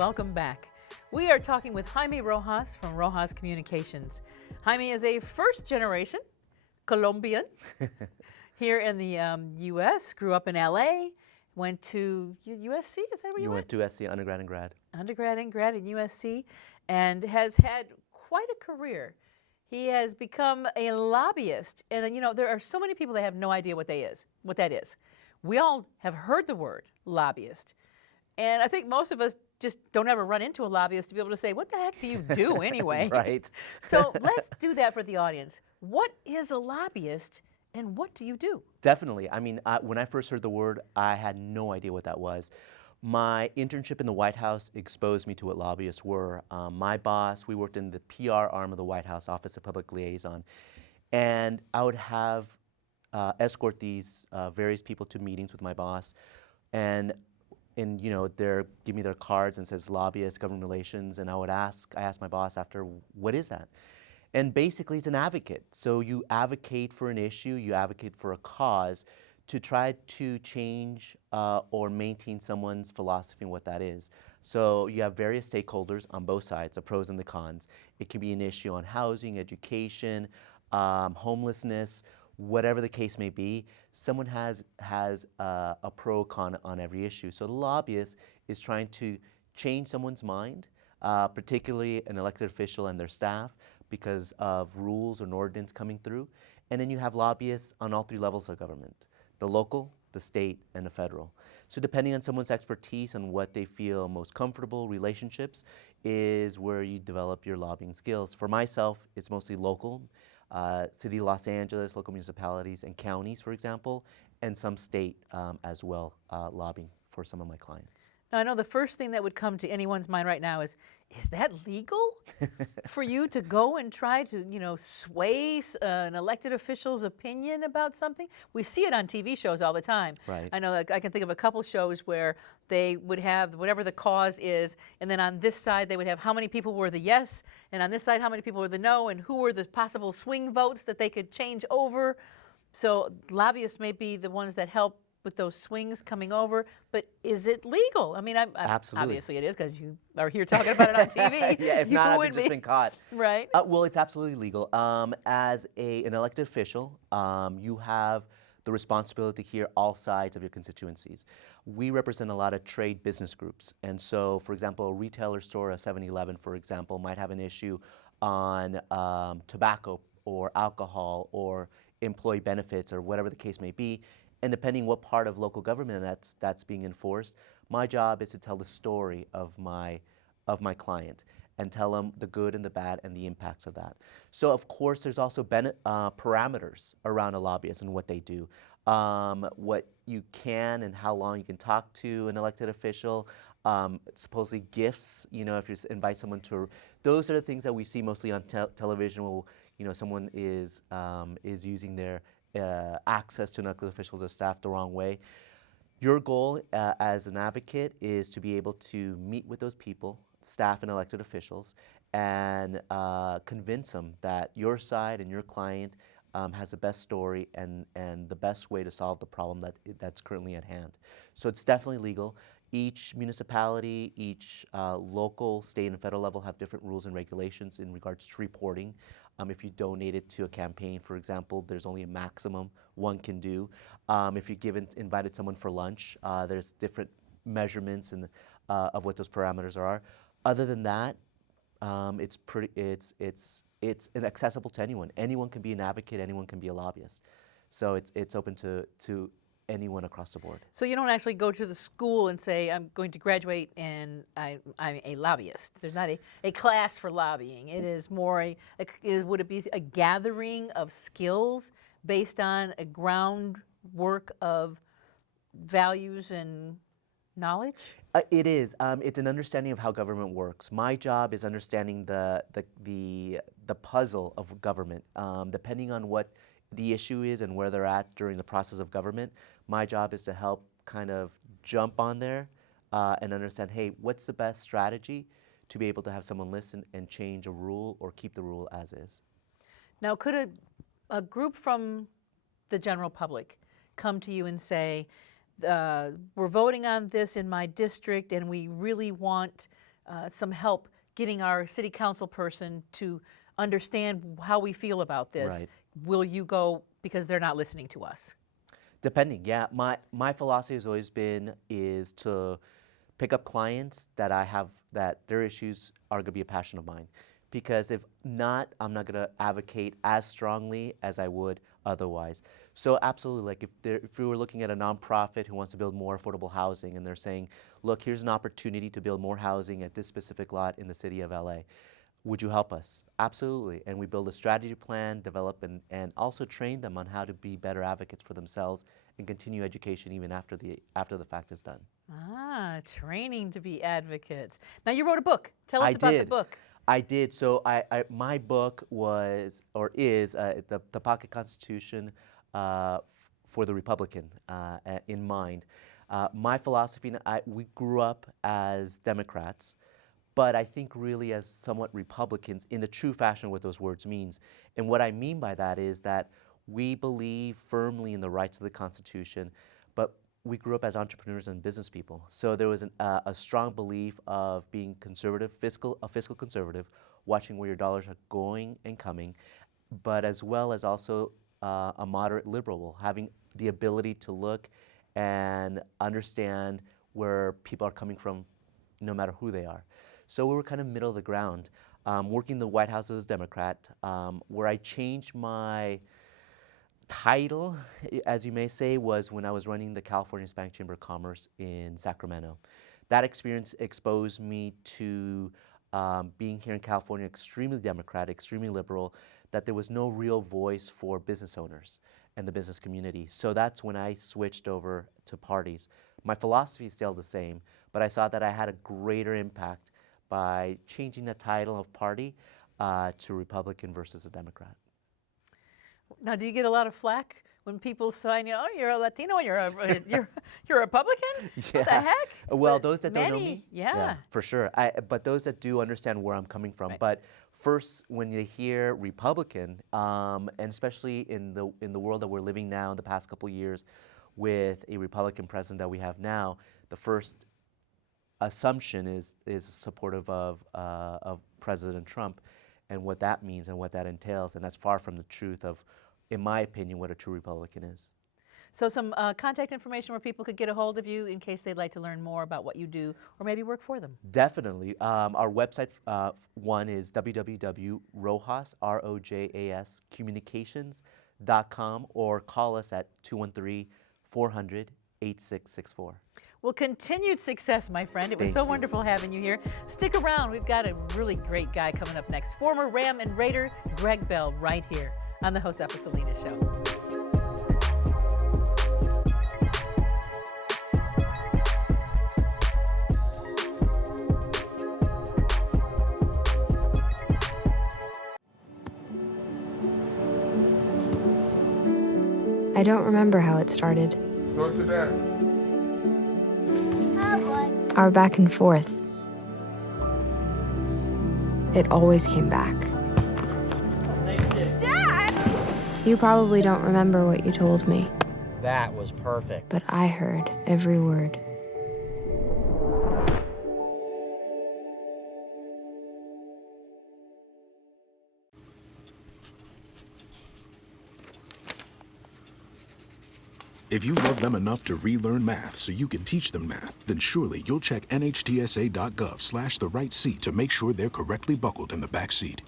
welcome back. We are talking with Jaime Rojas from Rojas Communications. Jaime is a first-generation Colombian here in the U.S., grew up in L.A., went to USC, is that where you went? Went to USC, undergrad and grad. Undergrad and grad at USC, and has had quite a career. He has become a lobbyist, and you know, there are so many people that have no idea what that is. We all have heard the word lobbyist, and I think most of us just don't ever run into a lobbyist to be able to say, what the heck do you do anyway? Right. So let's do that for the audience. What is a lobbyist and what do you do? Definitely. I mean, when I first heard the word, I had no idea what that was. My internship in the White House exposed me to what lobbyists were. My boss, we worked in the PR arm of the White House, Office of Public Liaison, and I would have escort these various people to meetings with my boss, and you know, they're give me their cards and says lobbyist, government relations, and I asked my boss after, what is that? And basically it's an advocate. So you advocate for an issue, you advocate for a cause to try to change or maintain someone's philosophy and what that is. So you have various stakeholders on both sides, the pros and the cons. It can be an issue on housing, education, homelessness, whatever the case may be. Someone has a pro con on every issue. So the lobbyist is trying to change someone's mind, particularly an elected official and their staff, because of rules or an ordinance coming through. And then you have lobbyists on all three levels of government, the local, the state, and the federal. So depending on someone's expertise and what they feel most comfortable, relationships, is where you develop your lobbying skills. For myself, it's mostly local, City of Los Angeles, local municipalities and counties, for example, and some state as well, lobbying for some of my clients. Now, I know the first thing that would come to anyone's mind right now is that legal for you to go and try to, you know, sway an elected official's opinion about something? We see it on TV shows all the time. Right. I know that I can think of a couple shows where they would have whatever the cause is, and then on this side they would have how many people were the yes, and on this side how many people were the no, and who were the possible swing votes that they could change over. So lobbyists may be the ones that help with those swings coming over, but is it legal? I mean, Absolutely. Obviously it is, because you are here talking about it on TV. Yeah, if not, I've just been caught. Right. Well, it's absolutely legal. As an elected official, you have the responsibility to hear all sides of your constituencies. We represent a lot of trade business groups, and so, for example, a retailer store, a 7-Eleven, for example, might have an issue on tobacco or alcohol or employee benefits or whatever the case may be. And depending what part of local government that's being enforced, my job is to tell the story of my client and tell them the good and the bad and the impacts of that. So of course there's also parameters around a lobbyist and what they do, what you can and how long you can talk to an elected official, supposedly gifts. You know, if you invite someone to, those are the things that we see mostly on television. Where, you know, someone is using their access to an elected official or staff the wrong way. Your goal as an advocate is to be able to meet with those people, staff and elected officials, and convince them that your side and your client has the best story and the best way to solve the problem that's currently at hand. So it's definitely legal. Each municipality, each local, state, and federal level have different rules and regulations in regards to reporting. If you donate it to a campaign, for example, there's only a maximum one can do. If you invited someone for lunch, there's different measurements and of what those parameters are. Other than that, it's accessible to anyone. Anyone can be an advocate. Anyone can be a lobbyist. So it's open to anyone across the board. So you don't actually go to the school and say, I'm going to graduate and I'm a lobbyist. There's not a class for lobbying. It is more would it be a gathering of skills based on a groundwork of values and knowledge? It is. It's an understanding of how government works. My job is understanding the puzzle of government. Depending on what the issue is and where they're at during the process of government, my job is to help kind of jump on there and understand, hey, what's the best strategy to be able to have someone listen and change a rule or keep the rule as is. Now, could a group from the general public come to you and say, we're voting on this in my district and we really want some help getting our city council person to understand how we feel about this. Right. Will you go because they're not listening to us? Depending, yeah. My philosophy has always been is to pick up clients that I have that their issues are going to be a passion of mine. Because if not, I'm not going to advocate as strongly as I would otherwise. So absolutely, like if we were looking at a nonprofit who wants to build more affordable housing and they're saying, look, here's an opportunity to build more housing at this specific lot in the city of LA. Would you help us? Absolutely. And we build a strategy plan, develop and also train them on how to be better advocates for themselves and continue education even after the fact is done. Ah, training to be advocates. Now you wrote a book. Tell us I about the did. book. I did. So my book was or is the Pocket Constitution for the Republican in mind. My philosophy, we grew up as Democrats, but I think really as somewhat Republicans in the true fashion what those words means. And what I mean by that is that we believe firmly in the rights of the Constitution, but we grew up as entrepreneurs and business people. So there was a strong belief of being conservative, a fiscal conservative, watching where your dollars are going and coming, but as well as also a moderate liberal, having the ability to look and understand where people are coming from, no matter who they are. So we were kind of middle of the ground. Working in the White House as a Democrat, where I changed my title, as you may say, was when I was running the California Hispanic Chamber of Commerce in Sacramento. That experience exposed me to being here in California extremely democratic, extremely liberal, that there was no real voice for business owners and the business community. So that's when I switched over to parties. My philosophy is still the same, but I saw that I had a greater impact by changing the title of party to Republican versus a Democrat. Now, do you get a lot of flack when people sign you? Oh, you're a Latino. You're a Republican. Yeah. What the heck? Well, But those that don't know me, yeah. for sure. But those that do understand where I'm coming from. Right. But first, when you hear Republican, and especially in the world that we're living now, in the past couple of years, with a Republican president that we have now, the first assumption is supportive of President Trump, and what that means and what that entails, and that's far from the truth of, in my opinion, what a true Republican is. So some contact information where people could get a hold of you in case they'd like to learn more about what you do or maybe work for them. Definitely. Our website, one is www.rojas, R-O-J-A-S, communications.com, or call us at 213-400-8664. Well, continued success, my friend. It was Thank so you. wonderful having you here. Stick around. We've got a really great guy coming up next. Former Ram and Raider Greg Bell right here on the Josefa Salinas Show. I don't remember how it started. Go to that. Our back and forth. It always came back. Dad! You probably don't remember what you told me, That was perfect. but I heard every word. If you love them enough to relearn math so you can teach them math, then surely you'll check nhtsa.gov/the right seat to make sure they're correctly buckled in the back seat.